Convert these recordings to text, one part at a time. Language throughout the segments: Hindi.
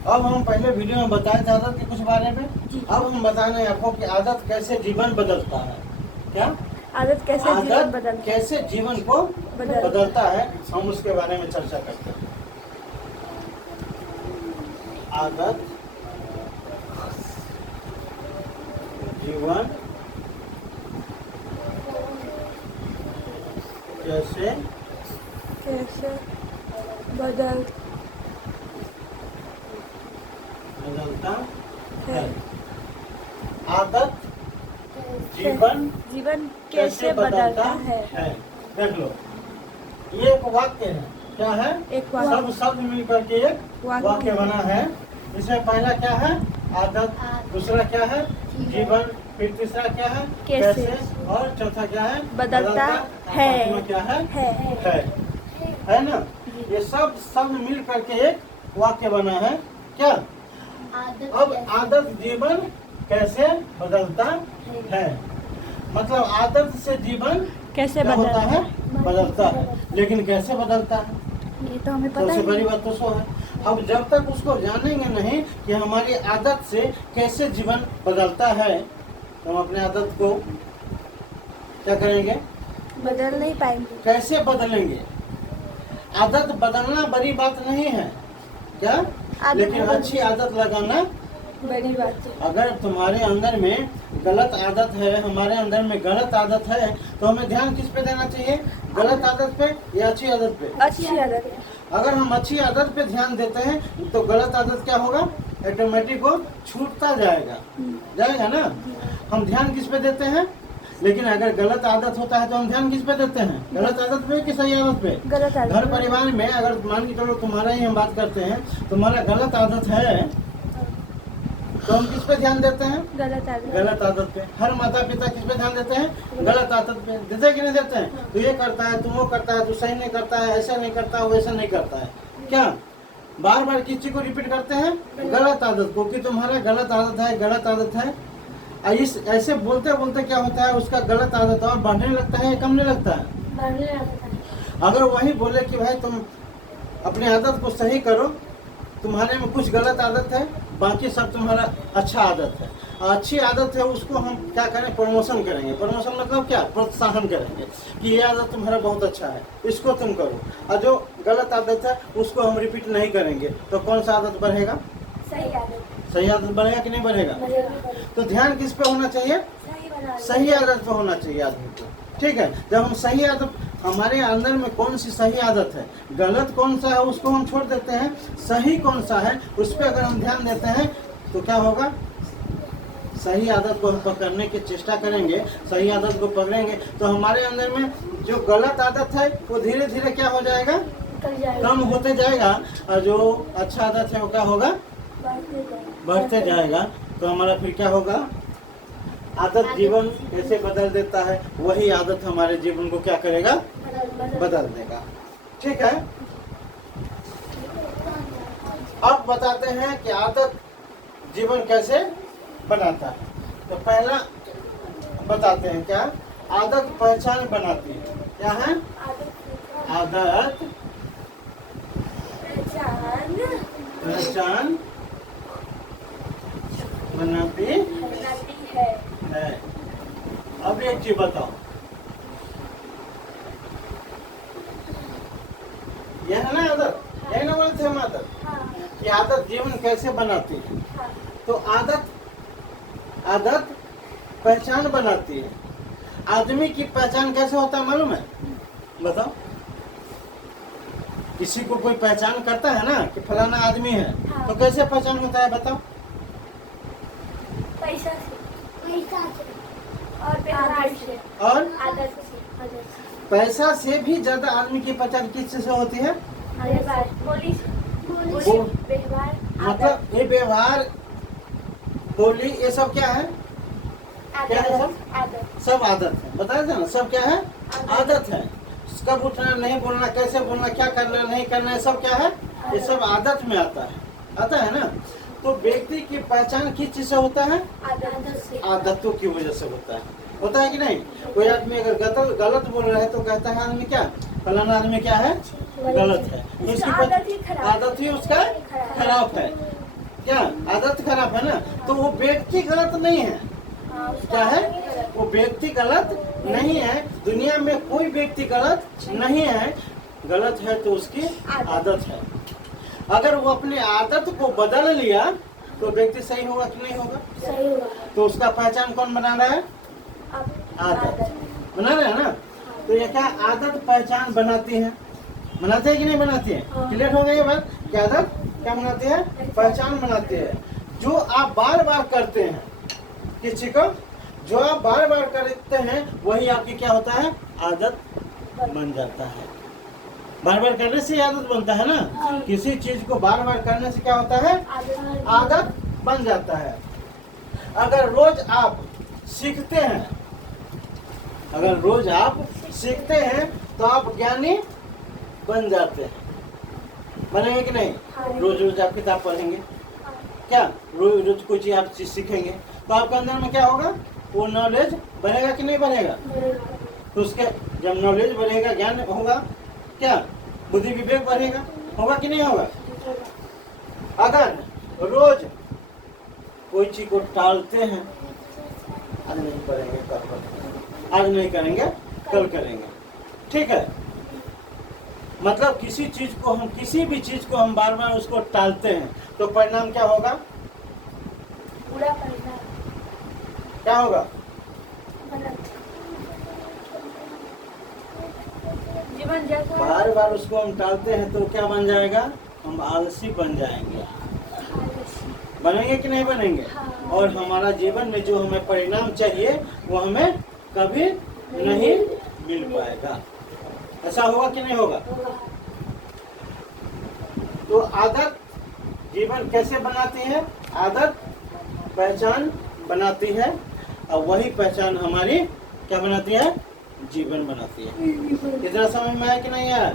अब हम पहले वीडियो में बताए थे आदत के कुछ बारे में। अब हम बता रहे हैं आपको कि आदत कैसे जीवन बदलता है। क्या आदत कैसे जीवन आदत बदलता कैसे जीवन को बदलता है, हम उसके बारे में चर्चा करते हैं। आदत जीवन कैसे कैसे बदलता है। आदत जीवन कैसे बदलता है। देख लो, ये एक वाक्य है। क्या है? एक वाक्य। सब शब्द मिलकर के एक वाक्य बना है। इसमें पहला क्या है? आदत। दूसरा क्या है? जीवन। फिर तीसरा क्या है? कैसे। और चौथा क्या है? बदलता है। पांचवा क्या है? है ना? ये सब शब्द मिल करके एक वाक्य बना है। क्या? अब आदत जीवन कैसे बदलता है, मतलब आदत से जीवन कैसे क्या होता है? बदलता बदलता है। लेकिन कैसे बदलता है, ये तो हमें पता सबसे ही बड़ी बात तो सो है। अब जब तक उसको जानेंगे नहीं कि हमारी आदत से कैसे जीवन बदलता है, तो हम अपने आदत को क्या करेंगे? बदल नहीं पाएंगे। कैसे बदलेंगे? आदत बदलना बड़ी बात नहीं है। क्या? लेकिन अच्छी आदत लगाना बड़ी बात है। अगर तुम्हारे अंदर में गलत आदत है, हमारे अंदर में गलत आदत है, तो हमें ध्यान किस पे देना चाहिए? गलत आदत पे या अच्छी आदत पे? अच्छी आदत है। अगर हम अच्छी आदत पे ध्यान देते हैं तो गलत आदत क्या होगा? ऑटोमेटिक वो छूटता जाएगा ना। हम ध्यान किस पे देते हैं? लेकिन अगर गलत आदत होता है तो हम ध्यान किस पे देते हैं? गलत आदत पे कि सही आदत पे? गलत आदत। घर परिवार में अगर मान के चलो तुम्हारा ही हम बात करते हैं, तुम्हारा गलत आदत है तो हम किस पे ध्यान देते हैं? गलत आदत पे। हर माता पिता किस पे ध्यान देते हैं? गलत आदत पे। देते कि नहीं देते हैं? तू ये करता है, तू वो करता है, तू सही नहीं करता है, ऐसा नहीं करता है, वैसा नहीं करता है। क्या बार बार किस चीज को रिपीट करते हैं? गलत आदत को, कि तुम्हारा गलत आदत है, गलत आदत है। इस ऐसे बोलते बोलते क्या होता है, उसका गलत आदत और बढ़ने लगता है या कमने लगता है? अगर वही बोले कि भाई तुम अपनी आदत को सही करो, तुम्हारे में कुछ गलत आदत है, बाकी सब तुम्हारा अच्छा आदत है, अच्छी आदत है, उसको हम क्या करें? प्रमोशन करेंगे। प्रमोशन मतलब क्या? प्रोत्साहन करेंगे कि ये आदत तुम्हारा बहुत अच्छा है, इसको तुम करो। और जो गलत आदत है उसको हम रिपीट नहीं करेंगे, तो कौन सा आदत बढ़ेगा? सही आदत बढ़ेगा कि नहीं बढ़ेगा? तो ध्यान किस पे होना चाहिए? सही आदत पे होना चाहिए आदमी को। ठीक है, जब हम सही आदत, हमारे अंदर में कौन सी सही आदत है, गलत कौन सा है उसको हम छोड़ देते हैं, सही कौन सा है उस पर अगर हम ध्यान देते हैं तो क्या होगा? सही आदत को हम पकड़ने की चेष्टा करेंगे, सही आदत को पकड़ेंगे तो हमारे अंदर में जो गलत आदत है वो धीरे धीरे क्या हो जाएगा? कम होते जाएगा, और जो अच्छा आदत है वो क्या होगा? बढ़ते जाएगा। तो हमारा फिर क्या होगा? आदत जीवन कैसे बदल देता है, वही आदत हमारे जीवन को क्या करेगा? बदल देगा। ठीक है, अब बताते हैं कि आदत जीवन कैसे बनाता है। तो पहला बताते हैं क्या? आदत पहचान बनाती है। क्या है? आदत पहचान बनाती है। अब एक चीज बताओ, यह है ना आदत, यही ना बोलते हम आदत, कि आदत जीवन कैसे बनाती है। तो आदत पहचान बनाती है। आदमी की पहचान कैसे होता है मालूम है? बताओ। किसी को कोई पहचान करता है ना कि फलाना आदमी है, तो कैसे पहचान होता है बताओ? पैसा से और व्यवहार से और आदत से। पैसा से भी ज्यादा आदमी की पहचान किस से होती है? व्यवहार, मतलब ये व्यवहार, बोली, ये सब क्या है? क्या है? सब आदत है। बताया था ना, सब क्या है? आदत है। कब उठना, नहीं बोलना, कैसे बोलना, क्या करना, नहीं करना, ये सब क्या है? ये सब आदत में आता है ना। तो व्यक्ति की पहचान किस चीज से होता है? आदतों की वजह से होता है कि नहीं? कोई आदमी अगर गलत बोल रहा है तो कहता है आदमी क्या? फलाना आदमी क्या है? गलत है। उसकी आदत ही उसका खराब है। क्या आदत खराब है ना, तो वो व्यक्ति गलत नहीं है। क्या है? वो व्यक्ति गलत नहीं है। दुनिया में कोई व्यक्ति गलत नहीं है। गलत है तो उसकी आदत है। अगर वो अपनी आदत को बदल लिया तो व्यक्ति सही होगा कि नहीं होगा? सही होगा। तो उसका पहचान कौन बना रहा है? आदत बना रहे हैं ना। तो ये क्या आदत पहचान बनाती है? बनाती है कि नहीं बनाती है? क्लियर हो गई ये बात कि आदत क्या बनाती है? पहचान बनाती है। जो आप बार बार करते हैं किसी को, जो आप बार बार करते हैं वही आपकी क्या होता है? आदत बन जाता है। बार बार करने से आदत बनता है ना। किसी चीज को बार बार करने से क्या होता है? आदत बन जाता है। अगर रोज आप सीखते हैं, अगर रोज आप सीखते हैं तो आप ज्ञानी बन जाते हैं। बनेंगे कि नहीं? रोज रोज आप किताब पढ़ेंगे, क्या रोज रोज कोई चीज आप सीखेंगे तो आपके अंदर में क्या होगा? वो नॉलेज बढ़ेगा कि नहीं बढ़ेगा? तो उसके जब नॉलेज बढ़ेगा, ज्ञान होगा, क्या बुद्धि विवेक बढ़ेगा, होगा कि नहीं होगा? अगर रोज कोई चीज को टालते हैं, आज नहीं करेंगे कल करेंगे, आज नहीं करेंगे कल करेंगे, ठीक है, मतलब किसी चीज को हम, किसी भी चीज को हम बार बार उसको टालते हैं तो परिणाम क्या होगा? बुरा परिणाम। क्या होगा? जीवन जैसा बार बार उसको हम टालते हैं तो क्या बन जाएगा? हम आलसी बन जाएंगे। बनेंगे कि नहीं बनेंगे? और हमारा जीवन में जो हमें परिणाम चाहिए वो हमें कभी नहीं मिल पाएगा। ऐसा होगा कि नहीं होगा? तो आदत जीवन कैसे बनाती है? आदत पहचान बनाती है और वही पहचान हमारी क्या बनाती है? जीवन बनाती है। इतना समझ में आया कि नहीं आया?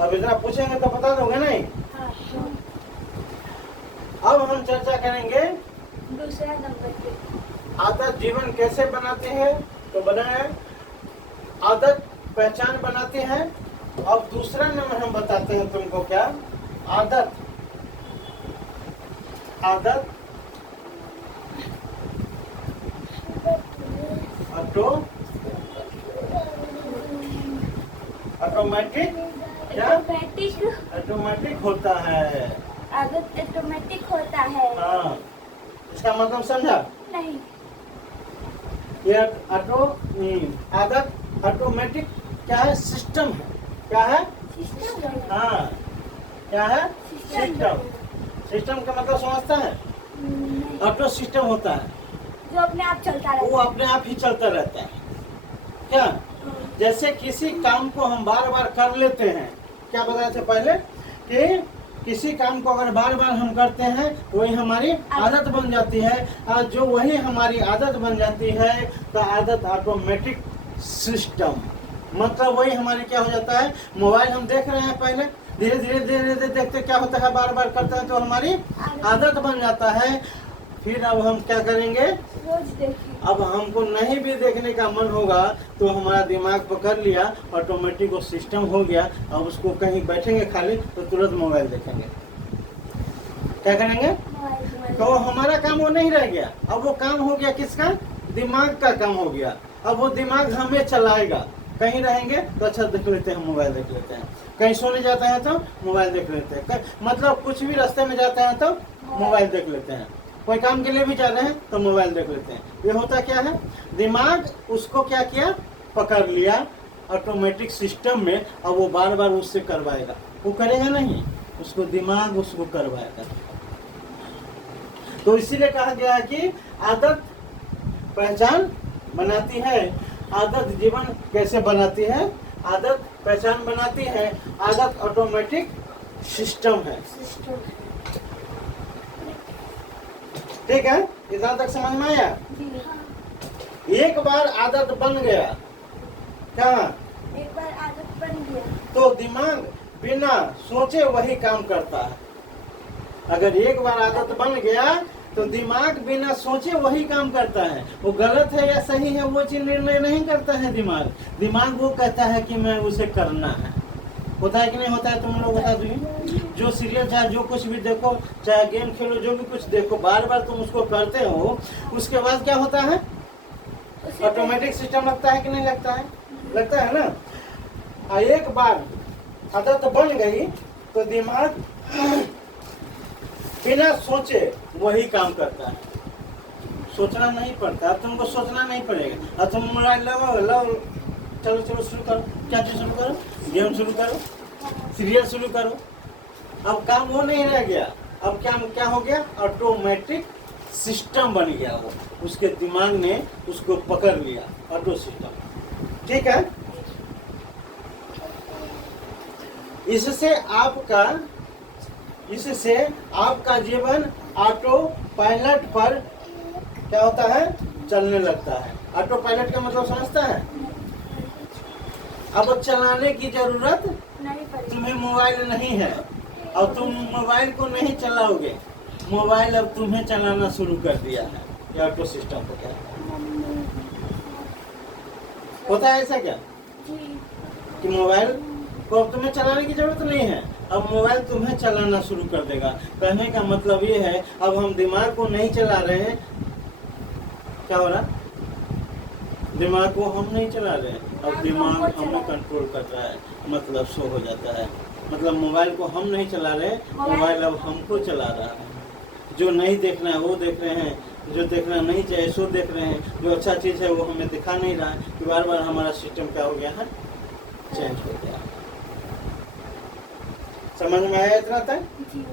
अब इतना पूछेंगे तो बता दोगे नहीं? अब हम चर्चा करेंगे दूसरा नंबर पे आदत जीवन कैसे बनाती है। तो बनाए आदत पहचान बनाती है। अब दूसरा नंबर हम बताते हैं तुमको, क्या आदत, आदत ऑटोमेटिक, क्या ऑटोमेटिक होता है। आदत ऑटोमेटिक होता है। हाँ, इसका मतलब समझा? नहीं। ये आदत ऑटोमेटिक क्या है? सिस्टम है। क्या है? सिस्टम। हाँ, क्या है? सिस्टम। सिस्टम का मतलब समझता है? ऑटो सिस्टम होता है जो अपने आप चलता रहता है। वो अपने आप ही चलता रहता है। क्या? जैसे किसी काम को हम बार बार कर लेते हैं, क्या बताया था पहले कि किसी काम को अगर बार बार हम करते हैं वही हमारी आदत बन जाती है। और जो वही हमारी आदत बन जाती है तो आदत ऑटोमेटिक सिस्टम, मतलब वही हमारी क्या हो जाता है? मोबाइल हम देख रहे हैं, पहले धीरे धीरे धीरे धीरे देखते क्या होता है? बार बार करते हैं तो हमारी आदत बन जाता है। फिर अब हम क्या करेंगे? रोज देखिए। अब हमको नहीं भी देखने का मन होगा तो हमारा दिमाग पकड़ लिया, ऑटोमेटिक वो सिस्टम हो गया। अब उसको कहीं बैठेंगे खाली तो तुरंत मोबाइल देखेंगे। क्या करेंगे? तो हमारा काम वो नहीं रह गया, अब वो काम हो गया किसका? दिमाग का काम हो गया। अब वो दिमाग हमें चलाएगा। कहीं रहेंगे तो अच्छा देख लेते हैं, मोबाइल देख लेते हैं, कहीं सोने जाते हैं तो मोबाइल देख लेते हैं, मतलब कुछ भी रास्ते में जाते हैं तो मोबाइल देख लेते हैं, कोई काम के लिए भी जा रहे हैं तो मोबाइल देख लेते हैं। ये होता क्या है? दिमाग उसको क्या किया? पकड़ लिया ऑटोमेटिक सिस्टम में। अब वो बार बार उससे करवाएगा, वो करेगा नहीं, उसको दिमाग उसको करवाएगा। तो इसीलिए कहा गया है कि आदत पहचान बनाती है। आदत जीवन कैसे बनाती है? आदत पहचान बनाती है। आदत ऑटोमेटिक सिस्टम है। ठीक है, इतना तक समझ में आया? एक बार आदत बन गया, क्या एक बार आदत बन गया तो दिमाग बिना सोचे वही काम करता है। अगर एक बार आदत बन गया तो दिमाग बिना सोचे वही काम करता है। वो गलत है या सही है वो चीज निर्णय नहीं करता है दिमाग। दिमाग वो कहता है कि मैं उसे करना है, होता है कि नहीं होता है? तुम लोग बता दो। जो सीरियल चाहे जो कुछ भी देखो, चाहे गेम खेलो, जो भी कुछ देखो, बार बार तुम उसको करते हो, उसके बाद क्या होता है? ऑटोमेटिक सिस्टम लगता है कि नहीं लगता है? लगता है ना। और एक बार आदत बन गई तो दिमाग बिना सोचे वही काम करता है, सोचना नहीं पड़ता। अब तुमको सोचना नहीं पड़ेगा। अब तुम मोबाइल लो, चलो चलो शुरू करो। क्या चीज शुरू करो? गेम शुरू करो, सीरियल शुरू करो। अब काम वो नहीं रह गया। अब क्या हो गया? ऑटोमेटिक सिस्टम बन गया। वो उसके दिमाग ने उसको पकड़ लिया, ऑटो सिस्टम। ठीक है। इससे आपका जीवन ऑटो पायलट पर क्या होता है? चलने लगता है। ऑटो पायलट का मतलब समझता है? अब चलाने की जरूरत नहीं पड़ेगी। तुम्हें मोबाइल नहीं है और तुम मोबाइल को नहीं चलाओगे, मोबाइल अब तुम्हें चलाना शुरू कर दिया है। ये ऑटो सिस्टम को क्या होता है? ऐसा क्या जी। कि मोबाइल को अब तुम्हें चलाने की जरूरत नहीं है, अब मोबाइल तुम्हें चलाना शुरू कर देगा। कहने का मतलब ये है, अब हम दिमाग को नहीं चला रहे हैं। क्या हो रहा? दिमाग को हम नहीं चला रहे हैं, अब दिमाग हमें कंट्रोल कर रहा है, मतलब शो हो जाता है। मतलब मोबाइल को हम नहीं चला रहे, मोबाइल अब हमको चला रहा है। जो नहीं देखना है वो देख रहे हैं, जो देखना नहीं चाहिए सो देख रहे हैं। जो अच्छा चीज़ है वो हमें दिखा नहीं रहा है कि बार बार हमारा सिस्टम क्या हो गया है? चेंज हो गया। समझ में आया इतना तक? जी।